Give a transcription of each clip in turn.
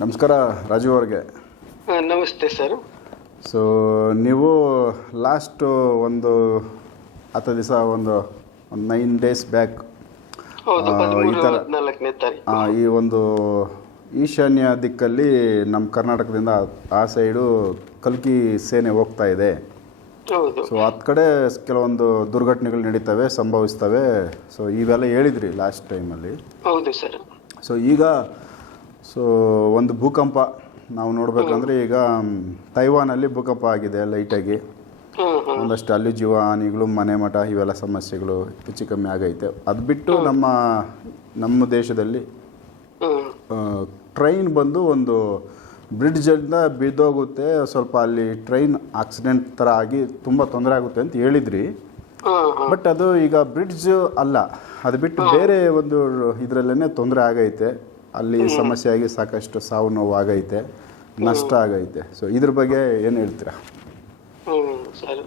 ನಮಸ್ಕಾರ ರಾಜೀವ್ ಅವ್ರಿಗೆ. ನಮಸ್ತೆ ಸರ್. ಸೊ ನೀವು ಲಾಸ್ಟ್ ಒಂದು ಹತ್ತು ದಿವಸ ಒಂದು ಒಂದು ನೈನ್ ಡೇಸ್ ಬ್ಯಾಕ್ ಈ ಥರ- ಈ ಒಂದು ಈಶಾನ್ಯ ದಿಕ್ಕಲ್ಲಿ ನಮ್ಮ ಕರ್ನಾಟಕದಿಂದ ಆ ಸೈಡು ಕಲ್ಕಿ ಸೇನೆ ಹೋಗ್ತಾ ಇದೆ. ಸೊ ಹತ್ತು ಕಡೆ ಕೆಲವೊಂದು ದುರ್ಘಟನೆಗಳು ನಡೀತವೆ ಸಂಭವಿಸ್ತವೆ. ಸೊ ಇವೆಲ್ಲ ಹೇಳಿದ್ರಿ ಲಾಸ್ಟ್ ಟೈಮಲ್ಲಿ ಸೊ ಈಗ ಸೊ ಒಂದು ಭೂಕಂಪ ನಾವು ನೋಡ್ಬೇಕಂದ್ರೆ ಈಗ ತೈವಾನ್ ತೈವಾನಲ್ಲಿ ಭೂಕಂಪ ಆಗಿದೆ ಲೈಟಾಗಿ. ಒಂದಷ್ಟು ಅಲ್ಲಿ ಜೀವ ಹಾನಿಗಳು ಮನೆ ಮಠ ಇವೆಲ್ಲ ಸಮಸ್ಯೆಗಳು ಹೆಚ್ಚು ಕಮ್ಮಿ ಆಗೈತೆ. ಅದು ಬಿಟ್ಟು ನಮ್ಮ ನಮ್ಮ ದೇಶದಲ್ಲಿ ಟ್ರೈನ್ ಬಂದು ಒಂದು ಬ್ರಿಡ್ಜಿಂದ ಬಿದ್ದೋಗುತ್ತೆ. ಸ್ವಲ್ಪ ಅಲ್ಲಿ ಟ್ರೈನ್ ಆಕ್ಸಿಡೆಂಟ್ ಥರ ಆಗಿ ತುಂಬ ತೊಂದರೆ ಆಗುತ್ತೆ ಅಂತ ಹೇಳಿದ್ರಿ. ಬಟ್ ಅದು ಈಗ ಬ್ರಿಡ್ಜ್ ಅಲ್ಲ. ಅದು ಬಿಟ್ಟು ಬೇರೆ ಒಂದು ಇದರಲ್ಲೇ ತೊಂದರೆ ಆಗೈತೆ. ಅಲ್ಲಿ ಸಮಸ್ಯೆಯಾಗಿ ಸಾಕಷ್ಟು ಸಾವು ನೋವು ಆಗೈತೆ ನಷ್ಟ ಆಗೈತೆ. ಸೊ ಇದ್ರ ಬಗ್ಗೆ ಏನು ಹೇಳ್ತೀರಾ? ಸರ್.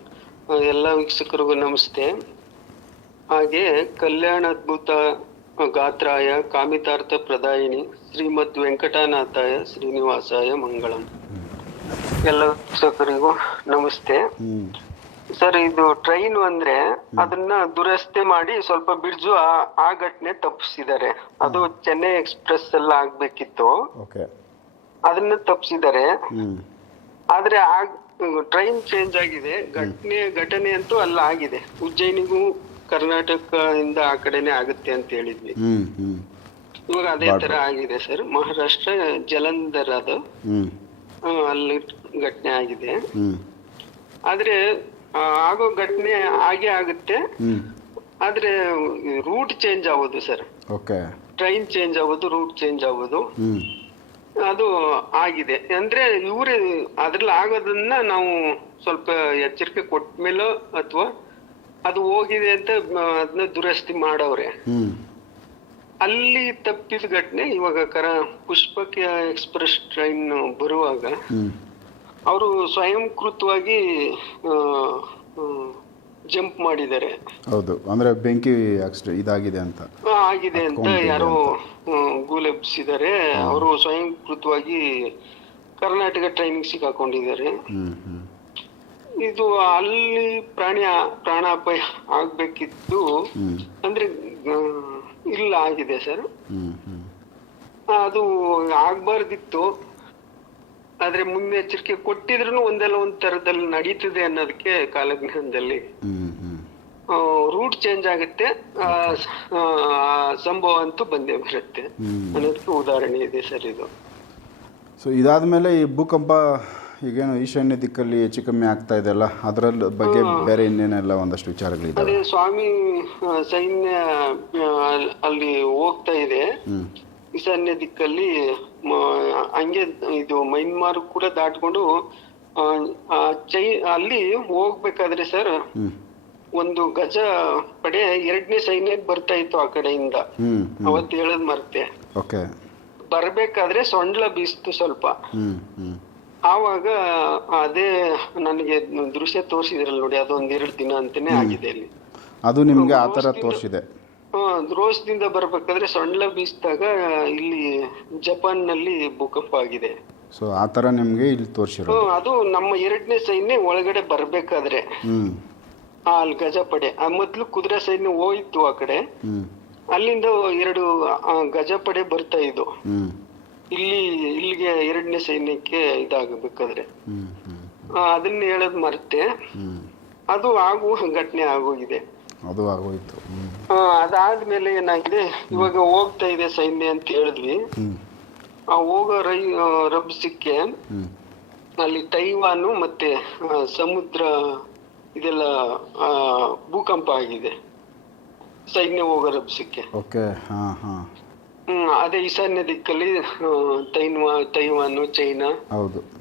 ಎಲ್ಲ ವೀಕ್ಷಕರಿಗೂ ನಮಸ್ತೆ. ಹಾಗೆ ಕಲ್ಯಾಣ ಅದ್ಭುತ ಗಾತ್ರಾಯ ಕಾಮಿತಾರ್ಥ ಪ್ರದಾಯಿನಿ ಶ್ರೀಮದ್ ವೆಂಕಟನಾಥಾಯ ಶ್ರೀನಿವಾಸಾಯ ಮಂಗಳಂ. ಎಲ್ಲ ವೀಕ್ಷಕರಿಗೂ ನಮಸ್ತೆ. ಸರ್ ಇದು ಟ್ರೈನ್ ಅಂದ್ರೆ ಅದನ್ನ ದುರಸ್ತಿ ಮಾಡಿ ಸ್ವಲ್ಪ ಬಿಡ್ಜು ಆ ಆ ಘಟನೆ ತಪ್ಪಿಸಿದ್ದಾರೆ ಅದು ಚೆನ್ನೈ ಎಕ್ಸ್ಪ್ರೆಸ್ ಎಲ್ಲ ಆಗ್ಬೇಕಿತ್ತು. ಓಕೆ. ಅದನ್ನ ತಪ್ಪಿಸಿದ್ದಾರೆ ಹ್ಞೂ ಆದ್ರೆ ಆ ಟ್ರೈನ್ ಚೇಂಜ್ ಆಗಿದೆ. ಘಟನೆ ಘಟನೆ ಅಂತೂ ಅಲ್ಲ ಆಗಿದೆ. ಉಜ್ಜಯಿನಿಗೂ ಕರ್ನಾಟಕದಿಂದ ಆ ಕಡೆನೆ ಆಗುತ್ತೆ ಅಂತ ಹೇಳಿದ್ವಿ. ಇವಾಗ ಅದೇ ತರ ಆಗಿದೆ ಸರ್. ಮಹಾರಾಷ್ಟ್ರ ಜಲಂಧರ್ ಅದು. ಅಲ್ಲಿ ಘಟನೆ ಆಗಿದೆ. ಆದ್ರೆ ಆಗೋ ಘಟನೆ ಹಾಗೆ ಆಗುತ್ತೆ. ಆದ್ರೆ ರೂಟ್ ಚೇಂಜ್ ಆಗೋದು ಸರ್ ಓಕೆ ಟ್ರೈನ್ ಚೇಂಜ್ ಆಗೋದು ರೂಟ್ ಚೇಂಜ್ ಆಗೋದು. ಅದು ಆಗಿದೆ. ಅಂದ್ರೆ ಇವ್ರೆ ಅದ್ರಲ್ಲಿ ಆಗೋದನ್ನ ನಾವು ಸ್ವಲ್ಪ ಎಚ್ಚರಿಕೆ ಕೊಟ್ಮೇಲೋ ಅಥವಾ ಅದು ಹೋಗಿದೆ ಅಂತ ಅದನ್ನ ದುರಸ್ತಿ ಮಾಡವ್ರೆ. ಅಲ್ಲಿ ತಪ್ಪಿದ ಘಟನೆ ಇವಾಗ ಕರ ಪುಷ್ಪಕ್ಕೆ ಎಕ್ಸ್ಪ್ರೆಸ್ ಟ್ರೈನ್ ಬರುವಾಗ ಅವರು ಸ್ವಯಂಕೃತವಾಗಿ ಜಂಪ್ ಮಾಡಿದ್ದಾರೆ. ಹೌದು ಅಂದ್ರೆ ಬೆಂಕಿ ಇದಾಗಿದೆ ಅಂತ. ಆಗಿದೆ ಅಂತ ಯಾರೋ ಗೂಲೆಬ್ಸಿದ್ದಾರೆ. ಅವರು ಸ್ವಯಂಕೃತವಾಗಿ ಕರ್ನಾಟಕ ಟ್ರೈನಿಂಗ್ ಸಿಕ್ಕಾಕೊಂಡಿದ್ದಾರೆ. ಇದು ಅಲ್ಲಿ ಪ್ರಾಣಿ ಪ್ರಾಣಾಪಾಯ ಆಗ್ಬೇಕಿತ್ತು. ಅಂದ್ರೆ ಇಲ್ಲ ಆಗಿದೆ ಸರ್. ಅದು ಆಗ್ಬಾರ್ದಿತ್ತು. ಆದ್ರೆ ಮುನ್ನೆಚ್ಚರಿಕೆ ಕೊಟ್ಟಿದ್ರು ಒಂದಲ್ಲ ಒಂದ್ ತರದಲ್ಲಿ ನಡೀತದೆ ಅನ್ನೋದಕ್ಕೆ ಕಾಲಜ್ಞಾನದಲ್ಲಿ. ರೂಟ್ ಚೇಂಜ್ ಆಗುತ್ತೆ. ಸಂಭವ ಅಂತೂ ಬಂದೇ ಬರುತ್ತೆ. ಅನ್ನೋದಕ್ಕೆ ಉದಾಹರಣೆ ಇದೆ ಸರ್ ಇದು. ಸೊ ಇದಾದಮೇಲೆ ಈ ಭೂಕಂಪ ಈಗೇನು ಈಶಾನ್ಯ ದಿಕ್ಕಲ್ಲಿ ಹೆಚ್ಚು ಕಮ್ಮಿ ಆಗ್ತಾ ಇದೆ ಅಲ್ಲ? ಅದರ ಬಗ್ಗೆ ಬೇರೆ ಇನ್ನೇನೆಲ್ಲ ಒಂದಷ್ಟು ವಿಚಾರಗಳಿದೆ ಅದೇ ಸ್ವಾಮಿ ಸೈನ್ಯ ಅಲ್ಲಿ ಹೋಗ್ತಾ ಇದೆ. ಈಶಾನ್ಯ ದಿಕ್ಕಲ್ಲಿ ಹಂಗೆ ಇದು ಮೈನ್ಮಾರ್ ಕೂಡ ದಾಟ್ಕೊಂಡು ಚೈ ಅಲ್ಲಿ ಹೋಗ್ಬೇಕಾದ್ರೆ ಸರ್ ಒಂದು ಗಜ ಪಡೆ ಎರಡನೇ ಸೈನ್ಯಕ್ಕೆ ಬರ್ತಾ ಇತ್ತು ಆ ಕಡೆಯಿಂದ. ಅವತ್ತು ಹೇಳದ್ ಮರ್ತೆ. ಬರ್ಬೇಕಾದ್ರೆ ಸೊಂಡ್ಲ ಬೀಸ್ತು ಸ್ವಲ್ಪ. ಆವಾಗ ಅದೇ ನನಗೆ ದೃಶ್ಯ ತೋರಿಸಿದ್ರಲ್ಲ ನೋಡಿ ಅದೊಂದ್ ಎರಡು ದಿನ ಅಂತಾನೆ ಆಗಿದೆ ಅಲ್ಲಿ. ಅದು ನಿಮಗೆ ಆತರ ತೋರಿಸಿದೆ. ಹಾ ದ್ರೋಸದಿಂದ ಬರ್ಬೇಕಾದ್ರೆ ಸೊಂಡ್ಲ ಬೀಸಿದಾಗ ಇಲ್ಲಿ ಜಪಾನ್ನಲ್ಲಿ ಭೂಕಂಪ ಆಗಿದೆ. ಸೊ ಆ ಥರ ನಿಮಗೆ ಇಲ್ಲಿ ತೋರಿಸಿರೋ ಹ್ಮ್, ಅದು ನಮ್ಮ ಎರಡನೇ ಸೈನ್ಯ ಒಳಗಡೆ ಬರ್ಬೇಕಾದ್ರೆ. ಹ್ಮ್. ಆ, ಅಲ್ಲಿ ಗಜಪಡೆ. ಆ ಮೊದ್ಲು ಕುದುರೆ ಸೈನ್ಯ ಹೋಯ್ತು ಆ ಕಡೆ. ಅಲ್ಲಿಂದ ಎರಡು ಆ, ಗಜಪಡೆ ಬರ್ತಾ ಇದ್ದು. ಇಲ್ಲಿ ಇಲ್ಲಿಗೆ ಎರಡನೇ ಸೈನ್ಯಕ್ಕೆ ಇದಾಗಬೇಕಾದ್ರೆ. ಹ್ಮ್ ಹ್ಮ್ ಆ, ಅದನ್ನ ಹೇಳೋದ್ ಮರ್ತೆ. ಅದು ಆಗುವ ಘಟನೆ ಆಗೋಗಿದೆ. ಅದು ಆಗೋಯ್ತು. ಆ, ಅದಾದ್ಮೇಲೆ ಏನಾಗಿದೆ? ಇವಾಗ ಹೋಗ್ತಾ ಇದೆ ಸೈನ್ಯ ಅಂತ ಹೇಳಿದ್ವಿ. ಆ ಹೋಗೋ ರೈ ರಬ್ ಸಿಕ್ಕೆ ಅಲ್ಲಿ ತೈವಾನು ಮತ್ತೆ ಸಮುದ್ರ ಇದೆಲ್ಲ ಭೂಕಂಪ ಆಗಿದೆ. ಸೈನ್ಯ ಹೋಗೋ ರಬ್ ಸಿಕ್ಕೆ. ಹಾಂ ಹಾಂ. ಹ್ಮ್ ಅದೇ ಈಶಾನ್ಯ ದಿಕ್ಕಲ್ಲಿ ತೈನ್ವಾ ತೈವಾನು ಚೈನಾ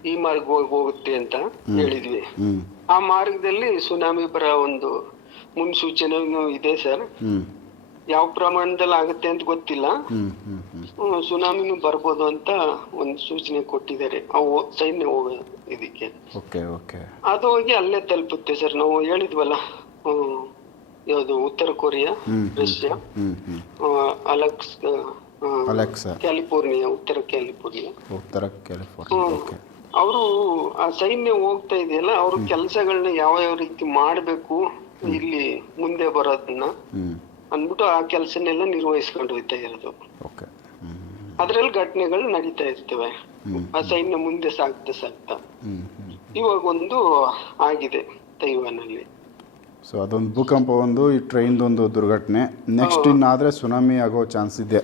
ಈ ಮಾರ್ಗ ಹೋಗುತ್ತೆ ಅಂತ ಹೇಳಿದ್ವಿ. ಆ ಮಾರ್ಗದಲ್ಲಿ ಸುನಾಮಿ ಬರ ಒಂದು ಮುನ್ಸೂಚನೆನೂ ಇದೆ ಸರ್. ಯಾವ ಪ್ರಮಾಣದಲ್ಲಿ ಆಗುತ್ತೆ ಅಂತ ಗೊತ್ತಿಲ್ಲ. ಸುನಾಮಿನೂ ಬರ್ಬೋದು ಅಂತ ಒಂದು ಸೂಚನೆ ಕೊಟ್ಟಿದ್ದಾರೆ. ಅವು ಸೈನ್ಯ ಹೋಗೋದು ಇದಕ್ಕೆ. Okay okay. ಅದು ಹೋಗಿ ಅಲ್ಲೇ ತಲುಪುತ್ತೆ ಸರ್. ನಾವು ಹೇಳಿದ್ವಲ್ಲ ಯಾವುದು ಉತ್ತರ Korea Russia Alex Alexa. California ಉತ್ತರ ಕ್ಯಾಲಿಫೋರ್ನಿಯಾ. ಉತ್ತರ ಕ್ಯಾಲಿಫೋರ್ನಿಯಾ ಅವರು ಆ ಸೈನ್ಯ ಹೋಗ್ತಾ ಇದೆಯಲ್ಲ ಅವ್ರ ಕೆಲಸಗಳನ್ನ ಯಾವ ಯಾವ ರೀತಿ ಮಾಡ್ಬೇಕು ಇಲ್ಲಿ ಮುಂದೆ ಬರೋದನ್ನ ಅಂದ್ಬಿಟ್ಟು ಆ ಕೆಲಸನೆಲ್ಲ ನಿರ್ವಹಿಸ್ಕೊಂಡು ಹೋಗ್ತಾ ಇರೋದು. ಅದ್ರಲ್ಲಿ ಘಟನೆಗಳು ನಡೀತಾ ಇರ್ತವೆ. ಆ ಸೈನ್ಯ ಮುಂದೆ ಸಾಗ್ತಾ ಸಾಗ್ತಾ. ಇವಾಗ ಒಂದು ಆಗಿದೆ ತೈವಾನಲ್ಲಿ. ಸೊ ಅದೊಂದು ಭೂಕಂಪ ಒಂದು ಈ ಟ್ರೈನ್ದೊಂದು ದುರ್ಘಟನೆ. ನೆಕ್ಸ್ಟ್ ಆದ್ರೆ ಸುನಾಮಿ ಆಗೋ ಚಾನ್ಸ್ ಇದೆ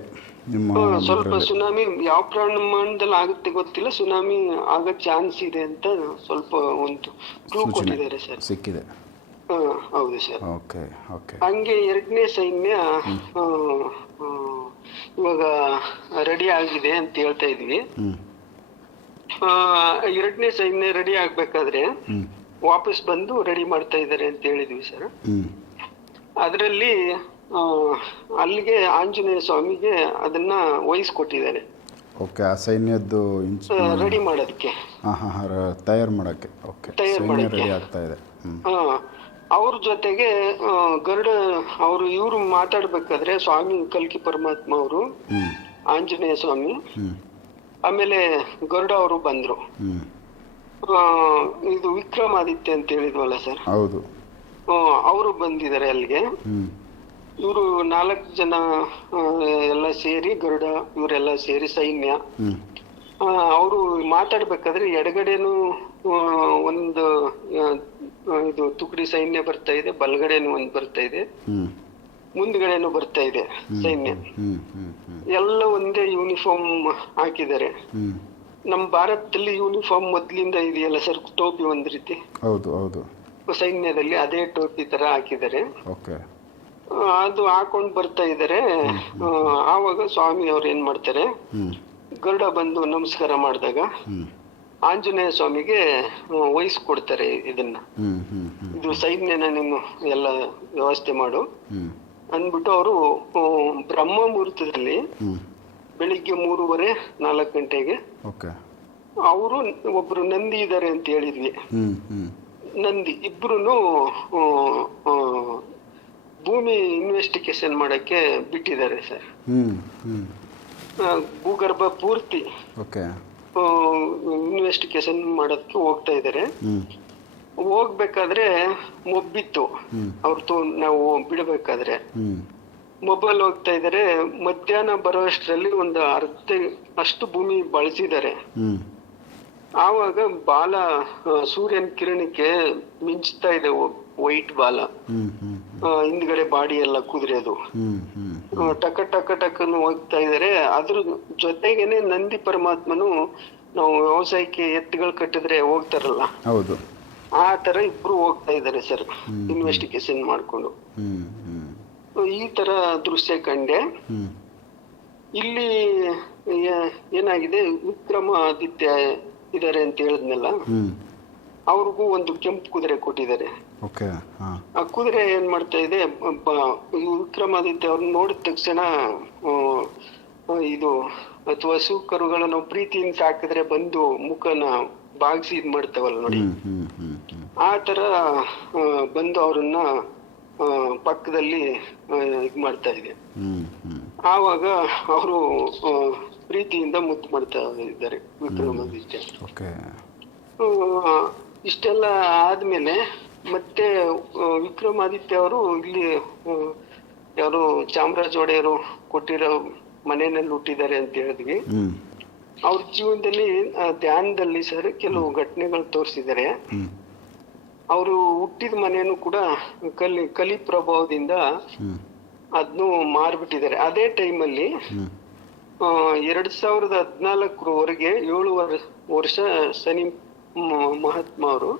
ನಿಮ್ಮ ಸ್ವಲ್ಪ ಸುನಾಮಿ ಯಾವ ಪ್ರಮಾಣದಲ್ಲಿ ಆಗುತ್ತೆ ಗೊತ್ತಿಲ್ಲ. ಸುನಾಮಿ ಆಗೋ ಚಾನ್ಸ್ ಇದೆ ಅಂತ ಸ್ವಲ್ಪ ಒಂದು ಕ್ಲೂ ಕೊಟ್ಟಿದ್ದಾರೆ ಸರ್. ಸಿಕ್ಕಿದೆ. ಹೌದು ಸರ್. Okay okay. ಹಂಗೆ ಎರಡನೇ ಸೈನ್ಯ ಇವಾಗ ರೆಡಿ ಆಗಿದೆ ಅಂತ ಹೇಳ್ತಾ ಇದ್ವಿ. ಎರಡನೇ ಸೈನ್ಯ ರೆಡಿ ಆಗ್ಬೇಕಾದ್ರೆ ವಾಪಸ್ ಬಂದು ರೆಡಿ ಮಾಡ್ತಾ ಇದ್ದಾರೆ ಅಂತ ಹೇಳಿದ್ವಿ ಸರ್. ಅದರಲ್ಲಿ ಅಲ್ಲಿಗೆ ಆಂಜನೇಯ ಸ್ವಾಮಿಗೆ ಅದನ್ನ ವಹಿಸ್ಕೊಟ್ಟಿದ್ದಾರೆ. ಓಕೆ ಆ ಸೈನ್ಯದ್ದು ರೆಡಿ ಮಾಡೋದಕ್ಕೆ. ತಯಾರು ಮಾಡೋಕ್ಕೆ. ಓಕೆ ತಯಾರು. ರೆಡಿ ಆಗ್ತಾ ಇದೆ. ಅವ್ರ ಜೊತೆಗೆ ಗರುಡ ಅವರು ಇವರು ಮಾತಾಡ್ಬೇಕಾದ್ರೆ ಸ್ವಾಮಿ ಕಲ್ಕಿ ಪರಮಾತ್ಮ ಅವರು ಆಂಜನೇಯ ಸ್ವಾಮಿ ಆಮೇಲೆ ಗರುಡ ಅವರು ಬಂದ್ರು. ಇದು ವಿಕ್ರಮಾದಿತ್ಯ ಅಂತ ಹೇಳಿದ್ವಲ್ಲ ಸರ್? ಹೌದು. ಅವರು ಬಂದಿದ್ದಾರೆ ಅಲ್ಲಿಗೆ. ಇವರು ನಾಲ್ಕು ಜನ ಎಲ್ಲ ಸೇರಿ ಗರುಡ ಇವರೆಲ್ಲ ಸೇರಿ ಸೈನ್ಯ. ಅವರು ಮಾತಾಡ್ಬೇಕಾದ್ರೆ ಎಡಗಡೆನು ಒಂದು ಇದು ತುಕಡಿ ಸೈನ್ಯ ಬರ್ತಾ ಇದೆ ಬಲಗಡೆನು ಒಂದು ಬರ್ತಾ ಇದೆ. ಮುಂದ್ಗಡೆನು ಬರ್ತಾ ಇದೆ ಸೈನ್ಯ. ಎಲ್ಲ ಒಂದೇ ಯೂನಿಫಾರ್ಮ್ ಹಾಕಿದ್ದಾರೆ. ನಮ್ಮ ಭಾರತದಲ್ಲಿ ಯೂನಿಫಾರ್ಮ್ ಮೊದ್ಲಿಂದ ಇದೆಯಲ್ಲ ಸರ್ ಟೋಪಿ ಒಂದ್ ರೀತಿ? ಹೌದು ಹೌದು. ಸೈನ್ಯದಲ್ಲಿ ಅದೇ ಟೋಪಿ ತರ ಹಾಕಿದ್ದಾರೆ. ಅದು ಹಾಕೊಂಡು ಬರ್ತಾ ಇದ್ದಾರೆ. ಆವಾಗ ಸ್ವಾಮಿ ಅವ್ರು ಏನ್ ಮಾಡ್ತಾರೆ? ಗರುಡ ಬಂದು ನಮಸ್ಕಾರ ಮಾಡಿದಾಗ ಆಂಜನೇಯ ಸ್ವಾಮಿಗೆ ವಹಿಸ್ಕೊಡ್ತಾರೆ ಇದನ್ನ. ಇದು ಸೈನ್ಯನ ನೀನು ಎಲ್ಲ ವ್ಯವಸ್ಥೆ ಮಾಡು. ಅಂದ್ಬಿಟ್ಟು ಅವರು ಬ್ರಹ್ಮ ಮುಹೂರ್ತದಲ್ಲಿ ಬೆಳಿಗ್ಗೆ ಮೂರುವರೆ ನಾಲ್ಕು ಗಂಟೆಗೆ ಓಕೆ. ಅವರು ಒಬ್ರು ನಂದಿ ಇದ್ದಾರೆ ಅಂತ ಹೇಳಿದ್ವಿ. ನಂದಿ ಇಬ್ರು ಭೂಮಿ ಇನ್ವೆಸ್ಟಿಗೇಷನ್ ಮಾಡಕ್ಕೆ ಬಿಟ್ಟಿದ್ದಾರೆ ಸರ್. ಭೂಗರ್ಭ ಪೂರ್ತಿ ಓಕೆ. ಇನ್ವೆಸ್ಟಿಗೇಷನ್ ಮಾಡೋದಕ್ಕೆ ಹೋಗ್ತಾ ಇದ್ದಾರೆ ಹೋಗ್ಬೇಕಾದ್ರೆ ಮೊಬ್ಬಿತ್ತು. ಹ್ಞೂ ಅವ್ರ ತೋ ನಾವು ಬಿಡಬೇಕಾದ್ರೆ. ಮೊಬೈಲ್ ಹೋಗ್ತಾ ಇದ್ದಾರೆ ಮಧ್ಯಾಹ್ನ ಬರೋಷ್ಟರಲ್ಲಿ ಒಂದು ಅರ್ಧ ಅಷ್ಟು ಭೂಮಿ ಬಳಸಿದ್ದಾರೆ. ಆವಾಗ ಬಾಲ ಸೂರ್ಯನ ಕಿರಣಕ್ಕೆ ಮಿಂಚ್ತಾ ಇದೆ ವೈಟ್ ಬಾಲ. ಹಿಂದ್ಗಡೆ ಬಾಡಿ ಎಲ್ಲ ಹ್ಞೂ ಆ, ಟಕ ಟಕ ಟಕನು ಹೋಗ್ತಾ ಇದ್ದಾರೆ. ಅದ್ರ ಜೊತೆಗೇನೆ ನಂದಿ ಪರಮಾತ್ಮನು ನಾವು ವ್ಯವಸಾಯಕ್ಕೆ ಎತ್ತುಗಳು ಕಟ್ಟಿದ್ರೆ ಹೋಗ್ತಾರಲ್ಲ. ಹೌದು. ಆ ತರ ಇಬ್ರು ಹೋಗ್ತಾ ಇದ್ದಾರೆ ಸರ್ ಇನ್ವೆಸ್ಟಿಗೇಷನ್ ಮಾಡ್ಕೊಂಡು. ಈ ತರ ದೃಶ್ಯ ಕಂಡೆ. ಇಲ್ಲಿ ಏನಾಗಿದೆ? ವಿಕ್ರಮಾದಿತ್ಯ ಇದಾರೆ ಅಂತ ಹೇಳಿದ್ನಲ್ಲ. ಅವ್ರಿಗೂ ಒಂದು ಕೆಂಪು ಕುದುರೆ ಕೊಟ್ಟಿದ್ದಾರೆ. ಓಕೆ ಹಾಂ. ಆ ಕುದುರೆ ಏನ್ ಮಾಡ್ತಾ ಇದೆ ಬ- ವಿಕ್ರಮಾದಿತ್ಯ ಅವ್ರನ್ನ ನೋಡಿದ ತಕ್ಷಣ ಆ, ಆ, ಇದು ಅಥವಾ ಹಸು ನಾವು ಪ್ರೀತಿಯಿಂದ ಸಾಕಿದ್ರೆ ಬಂದು ಮುಖನ ಬಾಗಿಸಿ ಇದ್ ಮಾಡ್ತಾವಲ್ಲ ನೋಡಿ. ಹ್ಞೂ ಹ್ಞೂ ಹ್ಞೂ ಹ್ಞೂ ಆ ತರ ಆ, ಬಂದು ಅವ್ರನ್ನ ಪಕ್ಕದಲ್ಲಿ ಆ, ಇದ್ ಮಾಡ್ತಾ ಇದೆ. ಹ್ಞೂ ಹ್ಞೂ ಆವಾಗ ಅವರು ಪ್ರೀತಿಯಿಂದ ಮುದ್ದು ಮಾಡ್ತಾ ಇದ್ದಾರೆ ವಿಕ್ರಮಾದಿತ್ಯ. ಓಕೆ ಆ, ಇಷ್ಟೆಲ್ಲ ಆದ್ಮೇಲೆ ಮತ್ತೆ ವಿಕ್ರಮಾದಿತ್ಯ ಅವರು ಇಲ್ಲಿ ಯಾರು ಚಾಮರಾಜ ಒಡೆಯರು ಕೊಟ್ಟಿರೋ ಮನೆಯಲ್ಲಿ ಹುಟ್ಟಿದ್ದಾರೆ ಅಂತ ಹೇಳಿದ್ವಿ. ಅವ್ರ ಜೀವನದಲ್ಲಿ ಆ, ಧ್ಯಾನದಲ್ಲಿ ಸರ್ ಕೆಲವು ಘಟನೆಗಳು ತೋರಿಸಿದ್ದಾರೆ. ಅವರು ಹುಟ್ಟಿದ ಮನೆಯನ್ನು ಕೂಡ ಕಲಿ ಕಲಿ ಪ್ರಭಾವದಿಂದ ಅದನ್ನು ಮಾರ್ಬಿಟ್ಟಿದ್ದಾರೆ. ಅದೇ ಟೈಮಲ್ಲಿ ಎರಡ್ ಸಾವಿರದ ಹದಿನಾಲ್ಕರವರೆಗೆ ಏಳು ವರ್- ವರ್ಷ ಸನಿ ಮಹಾತ್ಮ ಅವರು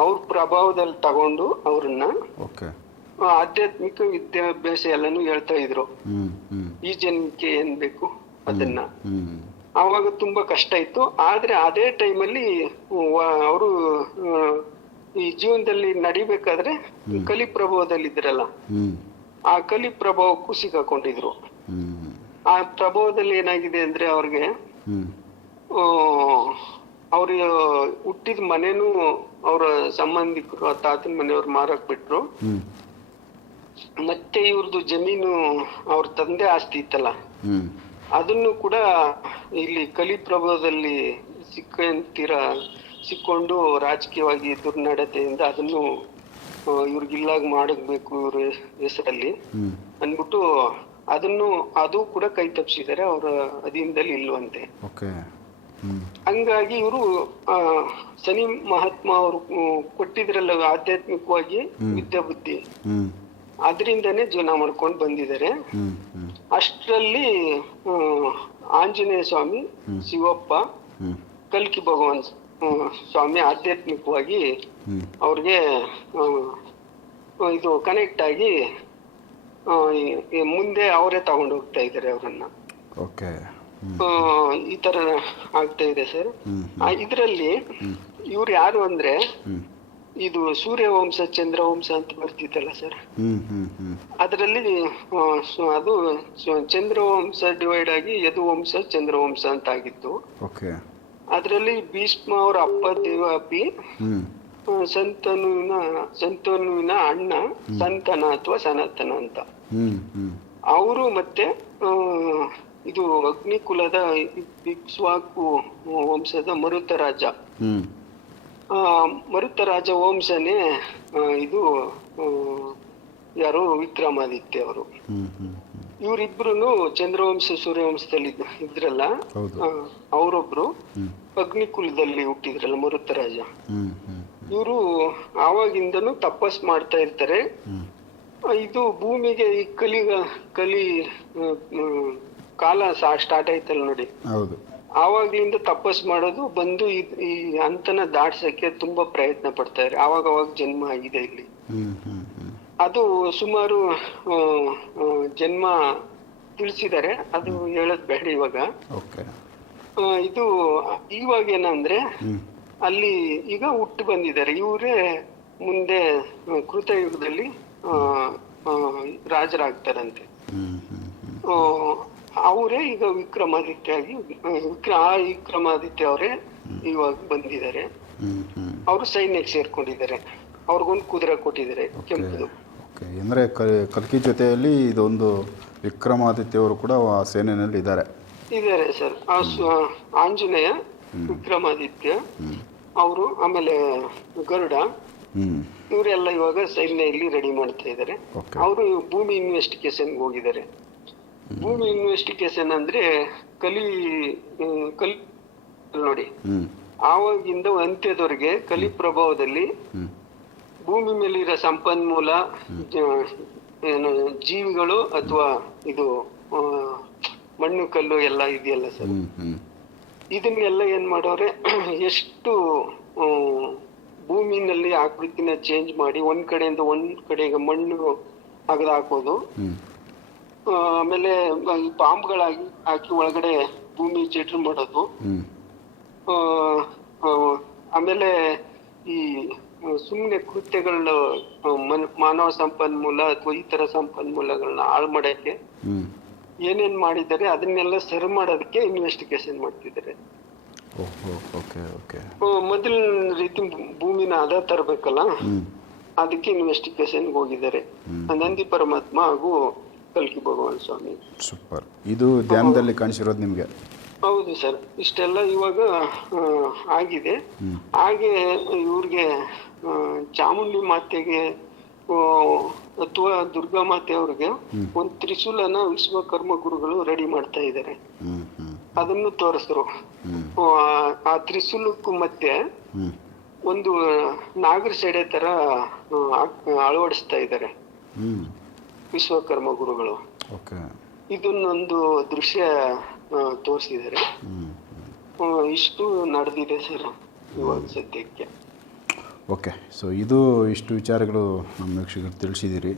ಅವ್ರ ಪ್ರಭಾವದಲ್ಲಿ ತಗೊಂಡು ಅವ್ರನ್ನ ಆಧ್ಯಾತ್ಮಿಕ ವಿದ್ಯಾಭ್ಯಾಸ ಎಲ್ಲಾನು ಹೇಳ್ತಾ ಇದ್ರು. ಈ ಜನಕ್ಕೆ ಏನ್ ಬೇಕು ಅದನ್ನ. ಅವಾಗ ಆವಾಗ ತುಂಬಾ ಕಷ್ಟ ಇತ್ತು. ಆದ್ರೆ ಅದೇ ಟೈಮಲ್ಲಿ ಅವರು ಈ ಜೀವನದಲ್ಲಿ ನಡಿಬೇಕಾದ್ರೆ ಕಲಿ ಪ್ರಭಾವದಲ್ಲಿ ಇದ್ರಲ್ಲ. ಹ್ಞೂ ಆ ಕಲಿ ಪ್ರಭಾವಕ್ಕೂ ಸಿಕ್ಕಾಕೊಂಡಿದ್ರು. ಆ ಪ್ರಭಾವದಲ್ಲಿ ಏನಾಗಿದೆ ಅಂದ್ರೆ ಅವ್ರಿಗೆ ಅವ್ರ ಹುಟ್ಟಿದ ಮನೆನೂ ಅವರ ಸಂಬಂಧಿಕರು ಆ ತಾತನ ಮನೆಯವ್ರು ಮಾರಕ್ ಬಿಟ್ರು. ಮತ್ತೆ ಇವ್ರದ್ದು ಜಮೀನು ಅವ್ರ ತಂದೆ ಆಸ್ತಿ ಇತ್ತಲ್ಲ. ಅದನ್ನು ಕೂಡ ಇಲ್ಲಿ ಕಲಿಪ್ರಭಾವದಲ್ಲಿ ಸಿಕ್ಕಂತೀರ ಸಿಕ್ಕೊಂಡು ರಾಜಕೀಯವಾಗಿ ದುರ್ನಡತೆಯಿಂದ ಅದನ್ನು ಆ, ಇವ್ರಿಗಿಲ್ಲಾಗ ಮಾಡಬೇಕು ಇವ್ರ ಹೆಸರಲ್ಲಿ. ಅಂದ್ಬಿಟ್ಟು ಅದನ್ನು ಅದು ಕೂಡ ಕೈ ತಪ್ಪಿಸಿದ್ದಾರೆ ಅವರ ಅಧೀನದಲ್ಲಿ ಇಲ್ವಂತೆ. ಹಂಗಾಗಿ ಇವರು ಶನಿ ಮಹಾತ್ಮ ಅವರು ಕೊಟ್ಟಿದ್ರಲ್ಲ ಆಧ್ಯಾತ್ಮಿಕವಾಗಿ ವಿದ್ಯಾ ಬುದ್ಧಿ ಅದರಿಂದನೇ ಜೀವನ ಮಾಡ್ಕೊಂಡು ಬಂದಿದ್ದಾರೆ. ಅಷ್ಟರಲ್ಲಿ ಆಂಜನೇಯ ಸ್ವಾಮಿ ಶಿವಪ್ಪ ಕಲ್ಕಿ ಭಗವಾನ್ ಸ್ವಾಮಿ ಆಧ್ಯಾತ್ಮಿಕವಾಗಿ ಅವ್ರಿಗೆ ಇದು ಕನೆಕ್ಟ್ ಆಗಿ ಮುಂದೆ ಅವರೇ ತಗೊಂಡು ಹೋಗ್ತಾ ಇದ್ದಾರೆ ಅವರನ್ನ. ಈ ತರ ಆಗ್ತಾ ಇದೆ ಸರ್. ಇದರಲ್ಲಿ ಇವ್ರು ಯಾರು ಅಂದ್ರೆ ಇದು ಸೂರ್ಯವಂಶ ಚಂದ್ರವಂಶ ಅಂತ ಬರ್ತಿತ್ತಲ್ಲ ಸರ್. ಅದರಲ್ಲಿ ಅದು ಚಂದ್ರವಂಶ ಡಿವೈಡ್ ಆಗಿ ಯದುವಂಶ ಚಂದ್ರವಂಶ ಅಂತ ಆಗಿತ್ತು ಅದರಲ್ಲಿ ಭೀಷ್ಮ ಅವರ ಅಪ್ಪ ದೇವಾಪಿ ಸಂತನುವಿನ ಸಂತನುವಿನ ಅಣ್ಣ ಸಂತನ ಅಥವಾ ಸನಾತನ ಅಂತ. ಅವರು ಮತ್ತೆ ಇದು ಅಗ್ನಿಕುಲದ ಇಕ್ಸ್ವಾಕು ವಂಶದ ಮರುತ ರಾಜ. ಮರುತ ರಾಜ ವಂಶನೇ ಇದು ಯಾರು ವಿಕ್ರಮಾದಿತ್ಯ ಅವರು. ಇವರಿಬ್ರು ಚಂದ್ರವಂಶ ಸೂರ್ಯವಂಶದಲ್ಲಿ ಇದ್- ಇದ್ರಲ್ಲ? ಅವರೊಬ್ರು ಅಗ್ನಿಕುಲದಲ್ಲಿ ಹುಟ್ಟಿದ್ರಲ್ಲ ಮರುತ ರಾಜ? ಇವರು ಆವಾಗಿಂದನೂ ತಪಸ್ ಮಾಡ್ತಾ ಇರ್ತಾರೆ. ಇದು ಭೂಮಿಗೆ ಈ ಕಲಿಗ ಕಲಿ ಆ, ಕಾಲ ಸ್ಟಾರ್ಟ್ ಆಯ್ತಲ್ಲ ನೋಡಿ. ಆವಾಗ್ಲಿಂದ ತಪಸ್ ಮಾಡೋದು ಬಂದು ಈ- ಹಂತನ ದಾಟ್ಸಕ್ಕೆ ತುಂಬಾ ಪ್ರಯತ್ನ ಪಡ್ತಾರೆ. ಆವಾಗ ಅವಾಗ ಜನ್ಮ ಆಗಿದೆ ಇಲ್ಲಿ. ಅದು ಸುಮಾರು ಜನ್ಮ ತಿಳಿಸಿದ್ದಾರೆ. ಅದು ಹೇಳೋದ್ ಬೇಡ ಇವಾಗ. ಇದು ಇವಾಗ ಏನಂದ್ರೆ ಅಲ್ಲಿ ಈಗ ಹುಟ್ಟು ಬಂದಿದ್ದಾರೆ. ಇವರೇ ಮುಂದೆ ಕೃತಯುಗದಲ್ಲಿ ರಾಜರಾಗ್ತಾರಂತೆ. ಅವರೇ ಈಗ ವಿಕ್ರಮಾದಿತ್ಯ ಆಗಿ ವಿಕ್ರಮಾದಿತ್ಯ ಅವರೇ ಇವಾಗ ಬಂದಿದ್ದಾರೆ. ಅವರು ಸೈನ್ಯಕ್ಕೆ ಸೇರ್ಕೊಂಡಿದ್ದಾರೆ. ಅವ್ರಿಗೊಂದು ಕುದುರೆ ಕೊಟ್ಟಿದ್ದಾರೆ ಕೆಂಪುದು. ಓಕೆ ಅಂದರೆ ಕಲ್ಕಿ ಜೊತೆಯಲ್ಲಿ ಇದೊಂದು ವಿಕ್ರಮಾದಿತ್ಯ ಅವರು ಕೂಡ ಆ ಸೇನೆಯಲ್ಲಿ ಇದ್ದಾರೆ. ಇದ್ದಾರೆ ಸರ್. ಆಂಜನೇಯ ವಿಕ್ರಮಾದಿತ್ಯ ಅವರು ಆಮೇಲೆ ಗರುಡ ಇವರೆಲ್ಲ ಇವಾಗ ಸೈನ್ಯ ಇಲ್ಲಿ ರೆಡಿ ಮಾಡ್ತಾ ಇದ್ದಾರೆ. ಅವರು ಭೂಮಿ ಇನ್ವೆಸ್ಟಿಗೇಷನ್ ಹೋಗಿದ್ದಾರೆ. ಭೂಮಿ ಇನ್ವೆಸ್ಟಿಗೇಷನ್ ಅಂದ್ರೆ ಕಲಿ ಕಲಿ ನೋಡಿ. ಆವಾಗಿಂದ ಅಂತ್ಯದವರೆಗೆ ಕಲಿ ಪ್ರಭಾವದಲ್ಲಿ ಭೂಮಿ ಮೇಲಿರೋ ಸಂಪನ್ಮೂಲ ಏನು ಜೀವಿಗಳು ಅಥವಾ ಇದು ಮಣ್ಣು ಕಲ್ಲು ಎಲ್ಲ ಇದೆಯಲ್ಲ ಸರ್. ಇದನ್ನೆಲ್ಲ ಏನ್ ಮಾಡೋರೆ ಎಷ್ಟು ಭೂಮಿನಲ್ಲಿ ಆಕೃತಿನ ಚೇಂಜ್ ಮಾಡಿ ಒಂದ್ ಕಡೆಯಿಂದ ಒಂದ್ ಕಡೆಗೆ ಮಣ್ಣು ಅಗದು ಹಾಕೋದು ಆಮೇಲೆ ಈ ಬಾಂಬ್ಗಳಾಗಿ ಹಾಕಿ ಒಳಗಡೆ ಭೂಮಿ ಚೆಟ್ರು ಮಾಡೋದು. ಆಮೇಲೆ ಈ ಸುಮ್ಮನೆ ಕೃತ್ಯಗಳು ಆ, ಮಾನವ ಸಂಪನ್ಮೂಲ ಅಥವಾ ಈ ತರ ಸಂಪನ್ಮೂಲಗಳನ್ನ ಹಾಳು ಮಾಡೋಕ್ಕೆ ಏನೇನ್ ಮಾಡಿದ್ದಾರೆ ಅದನ್ನೆಲ್ಲ ಸರಿ ಮಾಡೋದಕ್ಕೆ ಇನ್ವೆಸ್ಟಿಗೇಷನ್ ಮಾಡ್ತಿದ್ದಾರೆ. ಮೊದಲ ರೀತಿ ಭೂಮಿನ ಅದ ತರಬೇಕಲ್ಲ? ಅದಕ್ಕೆ ಇನ್ವೆಸ್ಟಿಗೇಷನ್ ಹೋಗಿದ್ದಾರೆ. ನಂದಿ ಪರಮಾತ್ಮ ಹಾಗೂ ಕಲ್ಕಿ ಭಗವಾನ್ ಸ್ವಾಮಿ. ಸೂಪರ್ ಇದು ಧ್ಯಾನದಲ್ಲಿ ಕಾಣಿಸಿರೋದು ನಿಮಗೆ? ಹೌದು ಸರ್. ಇಷ್ಟೆಲ್ಲ ಇವಾಗ ಆಗಿದೆ. ಹಾಗೆ ಇವ್ರಿಗೆ ಚಾಮುಂಡಿ ಮಾತೆಗೆ ಅಥವಾ ದುರ್ಗಾ ಮಾತೆ ಅವ್ರಿಗೆ ಒಂದು ತ್ರಿಶೂಲನ ವಿಶ್ವಕರ್ಮ ಗುರುಗಳು ರೆಡಿ ಮಾಡ್ತಾ ಇದ್ದಾರೆ. ಅದನ್ನು ತೋರಿಸ್ರು. ಆ, ತ್ರಿಶೂಲಕ್ಕೂ ಮತ್ತೆ ಒಂದು ನಾಗರ ಸೆಡೆ ತರ ಅಳವಡಿಸ್ತಾ ಇದ್ದಾರೆ. ವಿಶ್ವಕರ್ಮ ಗುರುಗಳು. ಓಕೆ. ಇದನ್ನೊಂದು ದೃಶ್ಯ ತೋರಿಸಿದ್ದಾರೆ. ಇಷ್ಟು ನಡೆದಿದೆ ಸರ್ ಇವಾಗ ಸದ್ಯಕ್ಕೆ. ಓಕೆ ಸೊ ಇದು ಇಷ್ಟು ವಿಚಾರಗಳು ನಮ್ಮ ವೀಕ್ಷಕರು ತಿಳಿಸಿದ್ದೀರಿ.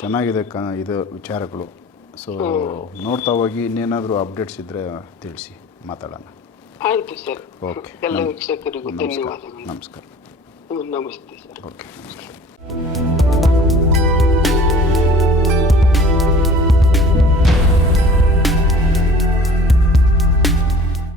ಚೆನ್ನಾಗಿದೆ ಕ ಇದು ವಿಚಾರಗಳು. ಸೊ ನೋಡ್ತಾ ಹೋಗಿ ಇನ್ನೇನಾದರೂ ಅಪ್ಡೇಟ್ಸ್ ಇದ್ದರೆ ತಿಳಿಸಿ ಮಾತಾಡೋಣ. ಆಯಿತು ಸರ್. ಓಕೆ ಎಲ್ಲ ವೀಕ್ಷಕರಿಗೂ ಧನ್ಯವಾದಗಳು. ನಮಸ್ಕಾರ. ನಮಸ್ತೆ ಸರ್. ಓಕೆ ನಮಸ್ಕಾರ.